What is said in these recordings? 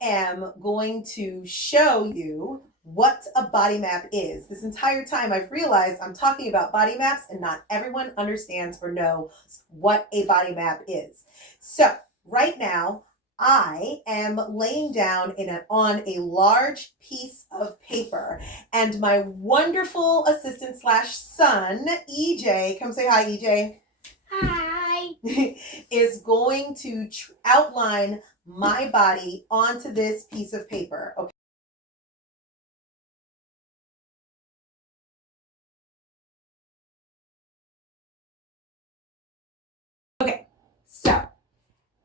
am going to show you what a body map is. This entire time I've realized I'm talking about body maps and not everyone understands or knows what a body map is. So right now I am laying down on a large piece of paper, and my wonderful assistant slash son, EJ, come say hi, EJ. Hi. Is going to outline my body onto this piece of paper. Okay. Okay. So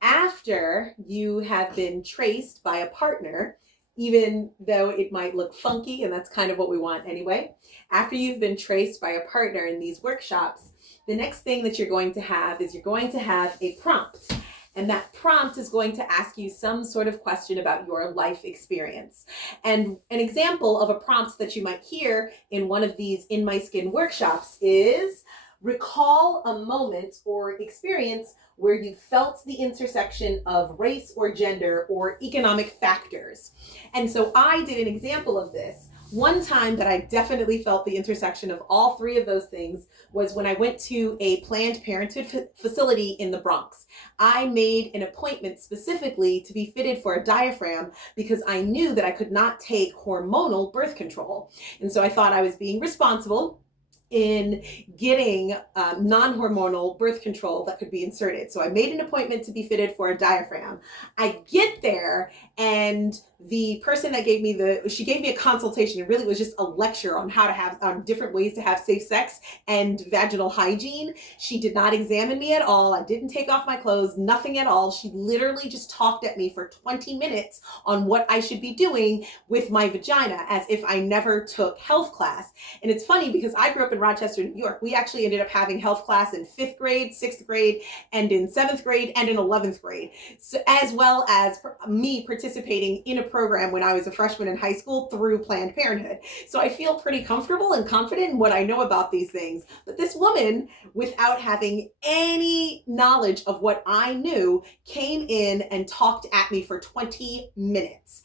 after you have been traced by a partner, even though it might look funky, and that's kind of what we want anyway, after you've been traced by a partner in these workshops, the next thing that you're going to have is you're going to have a prompt. And that prompt is going to ask you some sort of question about your life experience. And an example of a prompt that you might hear in one of these In My Skin workshops is recall a moment or experience where you felt the intersection of race or gender or economic factors. And so I did an example of this. One time that I definitely felt the intersection of all three of those things was when I went to a Planned Parenthood facility in the Bronx. I made an appointment specifically to be fitted for a diaphragm because I knew that I could not take hormonal birth control. And so I thought I was being responsible in getting non-hormonal birth control that could be inserted. So I made an appointment to be fitted for a diaphragm. I get there, and the person that gave me she gave me a consultation. It really was just a lecture on how to have different ways to have safe sex and vaginal hygiene. She did not examine me at all. I didn't take off my clothes, nothing at all. She literally just talked at me for 20 minutes on what I should be doing with my vagina, as if I never took health class. And it's funny because I grew up in Rochester, New York. We actually ended up having health class in 5th grade, 6th grade, and in 7th grade, and in 11th grade. So, as well as me participating in a program when I was a freshman in high school through Planned Parenthood. So I feel pretty comfortable and confident in what I know about these things. But this woman, without having any knowledge of what I knew, came in and talked at me for 20 minutes.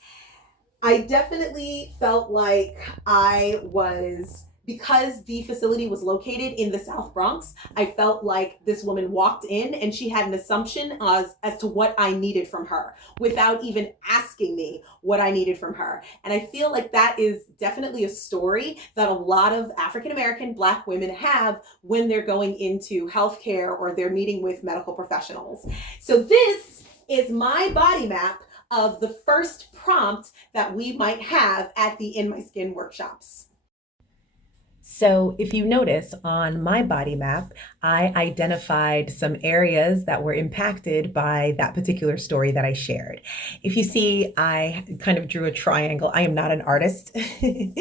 I definitely felt like because the facility was located in the South Bronx, I felt like this woman walked in and she had an assumption as to what I needed from her without even asking me what I needed from her. And I feel like that is definitely a story that a lot of African American Black women have when they're going into healthcare or they're meeting with medical professionals. So this is my body map of the first prompt that we might have at the In My Skin workshops. So if you notice on my body map, I identified some areas that were impacted by that particular story that I shared. If you see, I kind of drew a triangle. I am not an artist in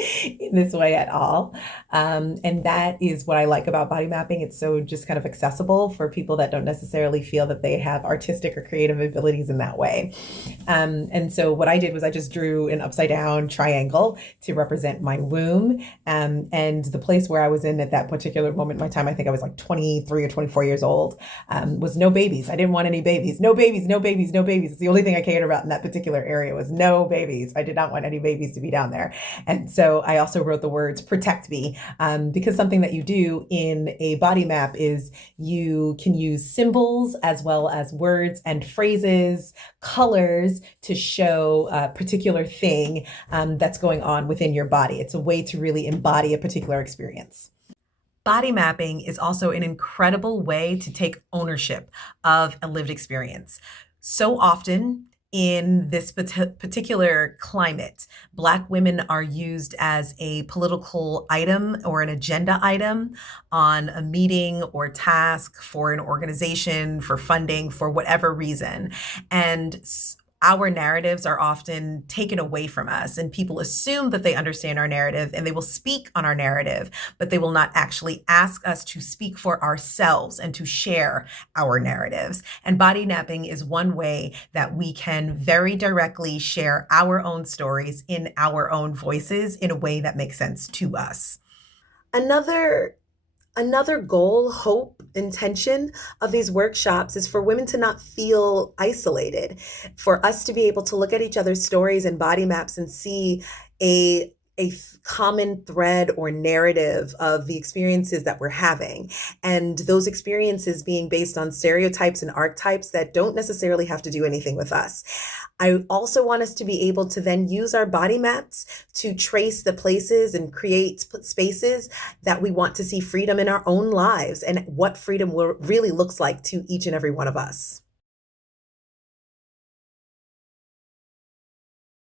this way at all. And that is what I like about body mapping. It's so just kind of accessible for people that don't necessarily feel that they have artistic or creative abilities in that way. And so what I did was I just drew an upside down triangle to represent my womb, and the place where I was in at that particular moment in my time, I think I was like 23 or 24 years old, was no babies. I didn't want any babies. No babies, no babies, no babies. It's the only thing I cared about in that particular area was no babies. I did not want any babies to be down there. And so I also wrote the words protect me, because something that you do in a body map is you can use symbols as well as words and phrases, colors to show a particular thing that's going on within your body. It's a way to really embody a particular experience. Body mapping is also an incredible way to take ownership of a lived experience. So often in this particular climate, Black women are used as a political item or an agenda item on a meeting or task for an organization, for funding, for whatever reason. And our narratives are often taken away from us, and people assume that they understand our narrative and they will speak on our narrative, but they will not actually ask us to speak for ourselves and to share our narratives. And body mapping is one way that we can very directly share our own stories in our own voices in a way that makes sense to us. Another Another goal, hope, intention of these workshops is for women to not feel isolated, for us to be able to look at each other's stories and body maps and see a common thread or narrative of the experiences that we're having, and those experiences being based on stereotypes and archetypes that don't necessarily have to do anything with us. I also want us to be able to then use our body maps to trace the places and create spaces that we want to see freedom in our own lives and what freedom really looks like to each and every one of us.